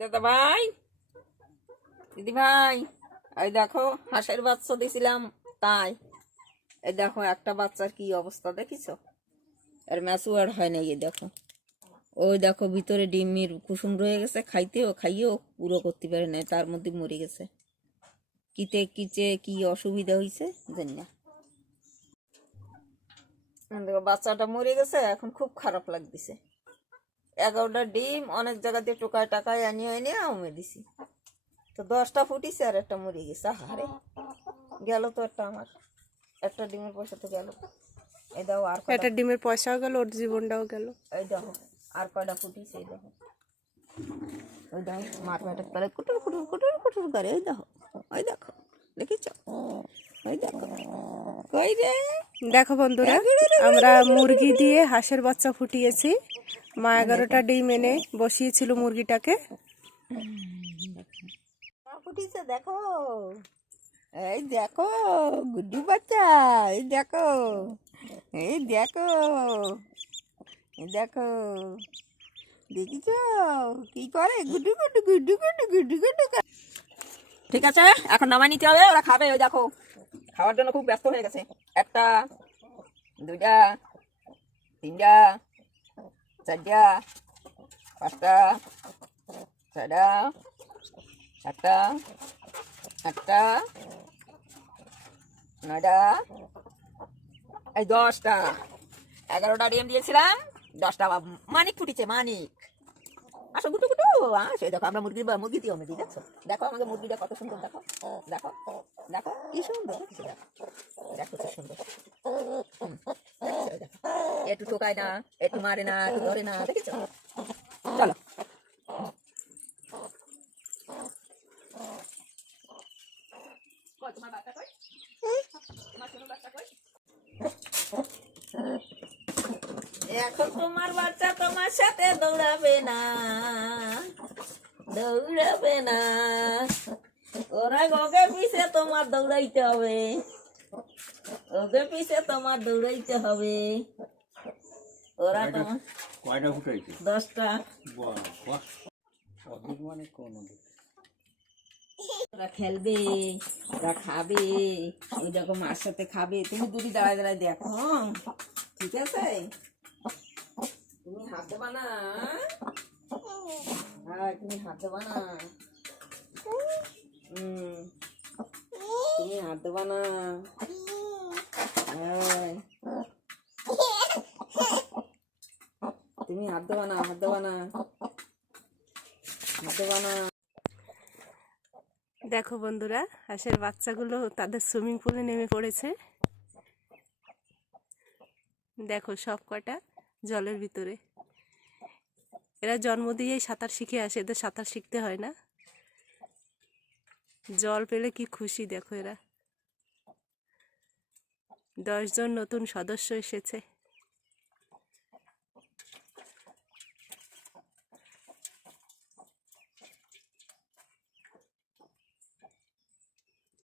দাদা ভাই দিদি ভাই এই দেখো হাঁসের বাচ্চা দিছিলাম তাই। এই দেখো একটা বাচ্চার কি অবস্থা দেখিছ? আর ম্যাচুয়ার হয় না এই দেখো। ওই দেখো ভিতরে ডিমির কুসুম রয়ে গেছে, খাইতেও খাইয়েও পুরো করতে পারে না তার মধ্যে মরে গেছে। কিতে, কিচে, কি অসুবিধা হয়েছে জানি না। বাচ্চাটা মরে গেছে, এখন খুব খারাপ লাগতেছে। এগারোটা ডিম অনেক জায়গা দিয়ে টোকায় টাকায় আনিয়ে এনে আমে দিছি। তো দশটা ফুটিছে আর একটা মরে গেছে হারে গেল তো একটা আমার। একটা ডিমের পয়সা তো গেল। এই দাও আর কটা একটা ডিমের পয়সাও গেল ওর জীবনটাও গেল। এই দেখো আর কয়টা ফুটিছে এই দেখো। ওই দেখো মার পেটের তলে কুটুর কুটুর কুটুর কুটুর করে ওই দেখো ওই দেখো দেখিছ? ওই দেখো কই রে? দেখো বন্ধুরা আমরা মুরগি দিয়ে হাঁসের বাচ্চা ফুটিয়েছি। মা এগারোটা ডিম এনে বসিয়েছিল মুরগিটাকে। দেখো। এই দেখো, গুড্ডু বাচ্চা, এই দেখো এই দেখো এই দেখো। দেখিছ? কি করে? গুড্ডু গুড্ডু গুড্ডু গুড্ডু গুড্ডু গুড্ডু। ঠিক আছে, এখন নামাই নিতে হবে, ওরা খাবে, ওই দেখো। খাওয়ার জন্য খুব ব্যস্ত হয়ে গেছে। একটা, দুইটা, তিনটা চারটা পাঁচটা ছয়টা সাতটা আটটা নয়টা এই দশটা। এগারোটা ডিম দিয়েছিলাম। দশটা মানিক ফুটিছে, মানিক। আসো গুটু গুটু, আসো। দেখো, আমরা মুরগি মুরগি দিয়ে দিই, দেখছ? দেখো আমাকে মুরগিটা কত সুন্দর, দেখো। দেখো দেখো, কি সুন্দর দেখো। দেখো সুন্দর। একটু ঠোকায় না একটু মারে না একটু ধরে না দেখেছ চলো তোমার বাচ্চা কই? তোমার সোনার বাচ্চা কই? এখন তোমার বাচ্চা তোমার সাথে দৌড়াবে না দৌড়াবে না ওরা গগে পিছে তোমার দৌড়াইতে হবে ওকে পিছে তোমার দৌড়াইতে হবে ওরা তোমার কয়টা ফুটাইছে? দশটা। অধিক মানে কোন ওরা খেলবে ওরা খাবে ওই দেখো মার সাথে খাবে। তুমি দুটি দাঁড়ায় দাঁড়ায় দেখো? ঠিক আছে? তুমি হাত দেবা না হ্যাঁ তুমি হাত দেবা না হুম। তুমি হাত দেবা না হ্যাঁ। তুমি হাত দেবা না, হাত দেবা না। হাত দেবা না। দেখো বন্ধুরা হাঁসের বাচ্চাগুলো তাদের সুইমিং পুলে নেমে পড়েছে। দেখো সব কটা জলের ভিতরে। এরা জন্ম দিয়েই সাঁতার শিখে আসে, এদের সাঁতার শিখতে হয় না। জল পেলে কি খুশি, দেখো এরা। দশজন নতুন সদস্য এসেছে।